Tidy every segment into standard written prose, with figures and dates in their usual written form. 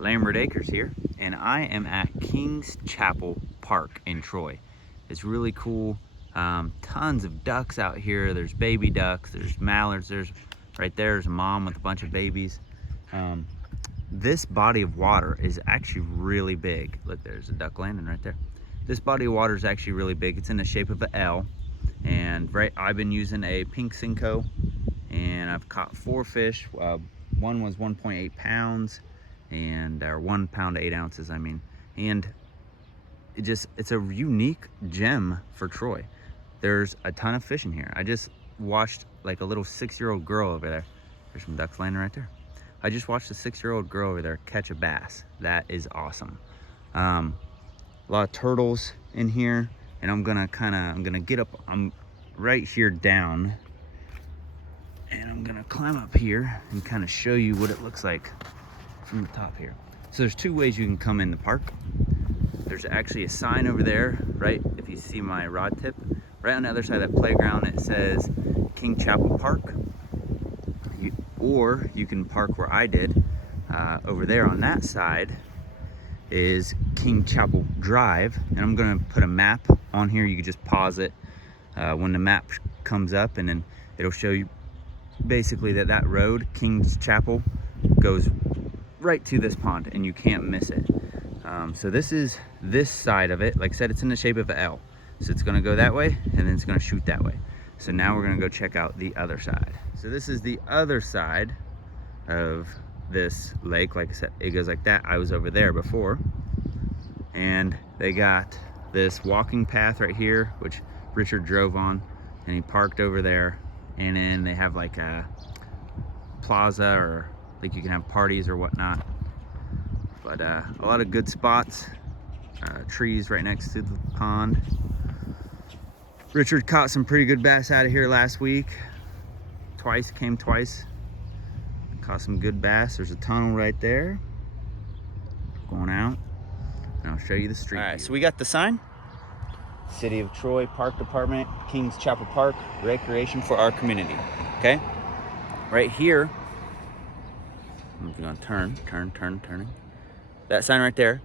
Lambert Acres here, and I am at Kings Chapel Park in Troy. It's really cool. Tons of ducks out here. There's baby ducks, there's mallards, there's a mom with a bunch of babies. This body of water is actually really big. Look, there's a duck landing right there. This body of water is actually really big. It's in the shape of an L, and I've been using a pink Senko, and I've caught 4 fish. One was 1.8 pounds, or 1 pound 8 ounces, I mean. And it's a unique gem for Troy. There's a ton of fish in here. I just watched like a little 6-year-old girl over there. There's some ducks landing right there. I just watched a 6-year-old girl over there catch a bass. That is awesome. A lot of turtles in here, and I'm gonna get up. I'm right here down, and I'm gonna climb up here and kind of show you what it looks like from the top here. So there's 2 ways you can come in the park. There's actually a sign over there, right? If you see my rod tip, right on the other side of that playground, it says King Chapel Park. Or you can park where I did. Over there on that side is King Chapel Drive, and I'm gonna put a map on here. You can just pause it when the map comes up, and then it'll show you basically that road, King's Chapel, goes right to this pond, and you can't miss it. So this is this side of it. Like I said, it's in the shape of an L. So it's gonna go that way, and then it's gonna shoot that way. So now we're gonna go check out the other side. So this is the other side of this lake. Like I said, it goes like that. I was over there before. And they got this walking path right here, which Richard drove on, and he parked over there. And then they have like a plaza, or like you can have parties or whatnot. But a lot of good spots, trees right next to the pond. Richard caught some pretty good bass out of here last week. Came twice. Caught some good bass. There's a tunnel right there. Going out. And I'll show you the street. All right, so we got the sign. City of Troy Park Department, Kings Chapel Park, recreation for our community. Okay? Right here, I'm gonna turning. That sign right there,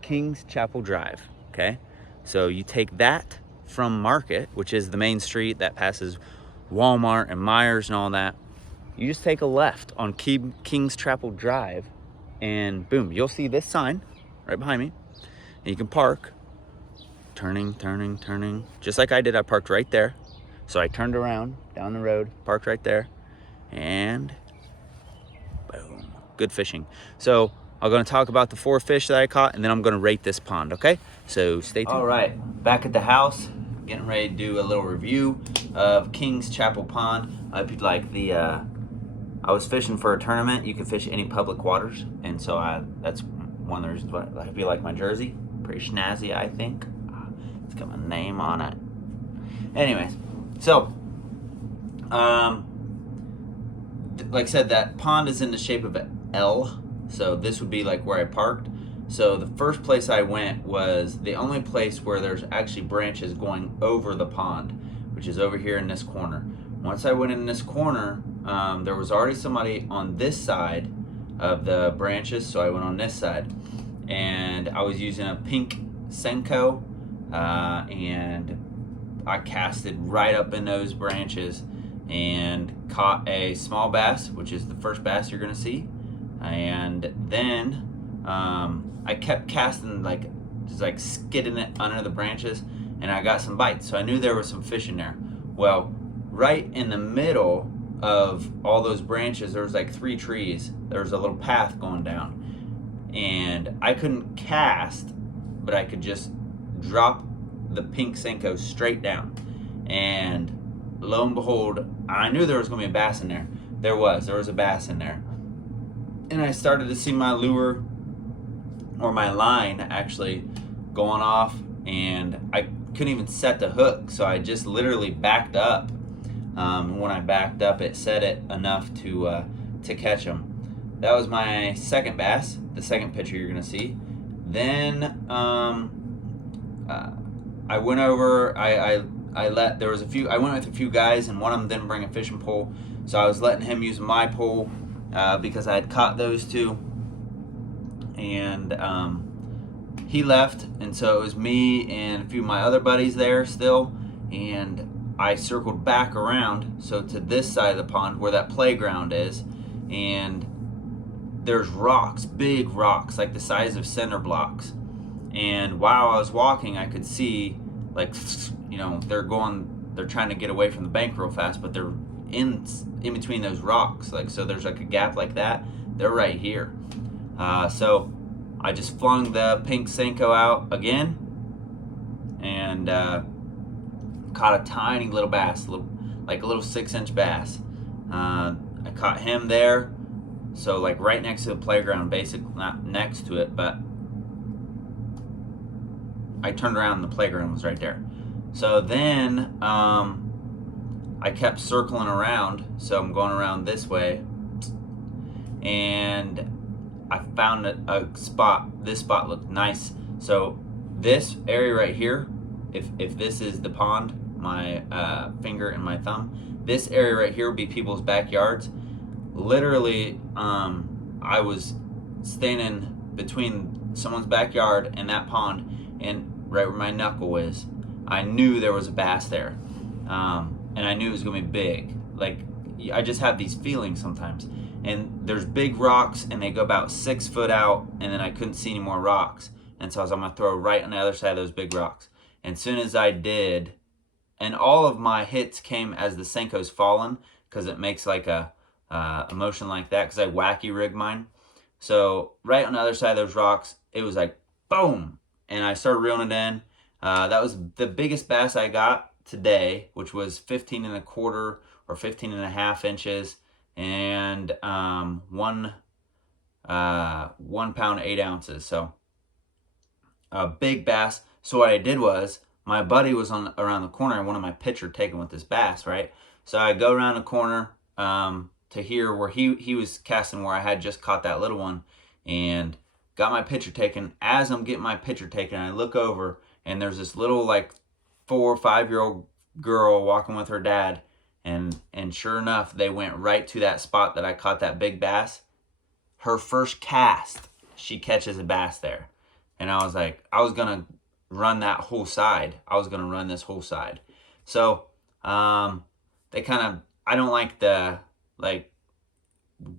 Kings Chapel Drive. Okay? So you take that from Market, which is the main street that passes Walmart and Myers and all that. You just take a left on Kings Chapel Drive, and boom, you'll see this sign right behind me, and you can park. Turning, just like I did. I parked right there. So I turned around down the road, parked right there, and boom, good fishing. So I'm gonna talk about the 4 fish that I caught, and then I'm gonna rate this pond, okay? So stay tuned. All right, back at the house, getting ready to do a little review of Kings Chapel Pond. I hope you'd like the, I was fishing for a tournament. You can fish any public waters, and so that's one of the reasons why I hope you like my jersey. Pretty snazzy, I think. It's got my name on it. Anyways, so, like I said, that pond is in the shape of an L. So this would be like where I parked. So the first place I went was the only place where there's actually branches going over the pond, which is over here in this corner. Once I went in this corner, there was already somebody on this side of the branches, so I went on this side. And I was using a pink Senko, and I casted right up in those branches and caught a small bass, which is the first bass you're gonna see. And then I kept casting, just skidding it under the branches, and I got some bites. So I knew there was some fish in there. Well, right in the middle of all those branches, there was 3 trees. There was a little path going down, and I couldn't cast, but I could just drop the pink Senko straight down. And lo and behold, I knew there was gonna be a bass in there. There was a bass in there. And I started to see my lure, or my line actually, going off, and I couldn't even set the hook, so I just literally backed up. When I backed up, it set it enough to catch him. That was my second bass, the second picture you're gonna see. Then I went over. I went with a few guys, and one of them didn't bring a fishing pole, so I was letting him use my pole because I had caught those 2. and he left, and so it was me and a few of my other buddies there still, and I circled back around, so to this side of the pond where that playground is, and there's rocks, big rocks, like the size of cinder blocks. And while I was walking, I could see, like, you know, they're trying to get away from the bank real fast, but they're in between those rocks. Like, so there's like a gap like that. They're right here. So I just flung the pink Senko out again, and caught a tiny little bass, like a little 6-inch bass. I caught him there. So like right next to the playground, basically not next to it, but I turned around and the playground was right there. So then I kept circling around. So I'm going around this way, and I found a spot. This spot looked nice. So this area right here, if this is the pond, my finger and my thumb, this area right here would be people's backyards. Literally, I was standing between someone's backyard and that pond, and right where my knuckle is, I knew there was a bass there, and I knew it was gonna be big. Like, I just have these feelings sometimes, and there's big rocks, and they go about 6 foot out, and then I couldn't see any more rocks, and so I was gonna throw right on the other side of those big rocks. And as soon as I did, and all of my hits came as the Senko's fallen, because it makes like a motion like that, because I wacky rig mine. So right on the other side of those rocks, it was like boom, and I started reeling it in. That was the biggest bass I got today, which was 15 1/4 or 15 1/2 inches, and 1 pound 8 ounces. So a big bass. So what I did was, my buddy was around the corner, and wanted my picture taken with this bass, right? So I go around the corner to here where he was casting, where I had just caught that little one, and got my picture taken. As I'm getting my picture taken, I look over, and there's this little like 4 or 5-year-old girl walking with her dad, and sure enough, they went right to that spot that I caught that big bass. Her first cast, she catches a bass there, and I was like, I was gonna run that whole side. I was gonna run this whole side. So they kind of, I don't like the like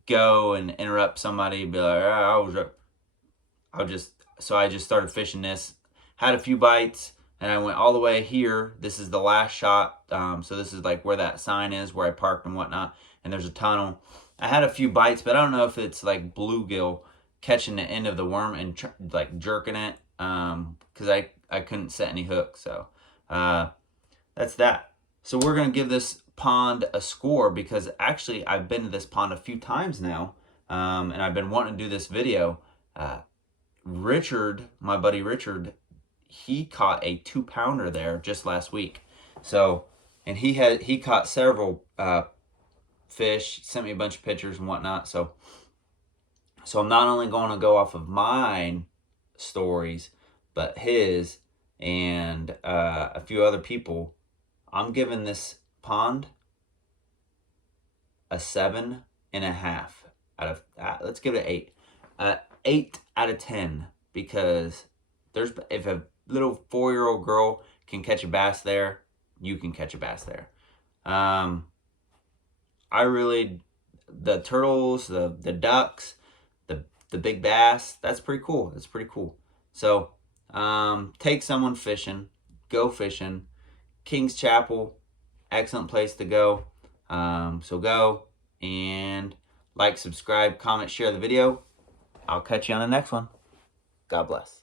go and interrupt somebody, be like, I just started fishing this, had a few bites, and I went all the way here. This is the last shot. So this is like where that sign is, where I parked and whatnot, and there's a tunnel. I had a few bites, but I don't know if it's like bluegill catching the end of the worm and like jerking it, because I couldn't set any hooks. So that's that. So we're gonna give this pond a score, because actually I've been to this pond a few times now, and I've been wanting to do this video. Richard, my buddy Richard, he caught a 2-pounder there just last week. So, and he caught several fish, sent me a bunch of pictures and whatnot. So I'm not only going to go off of mine stories, but his and a few other people. I'm giving this pond a 7.5 out of, let's give it an 8. 8 out of 10, because if a little 4-year-old girl can catch a bass there, you can catch a bass there. The turtles, the ducks, the big bass, that's pretty cool. That's pretty cool. So take someone fishing, go fishing. Kings Chapel, excellent place to go. So go and like, subscribe, comment, share the video. I'll catch you on the next one. God bless.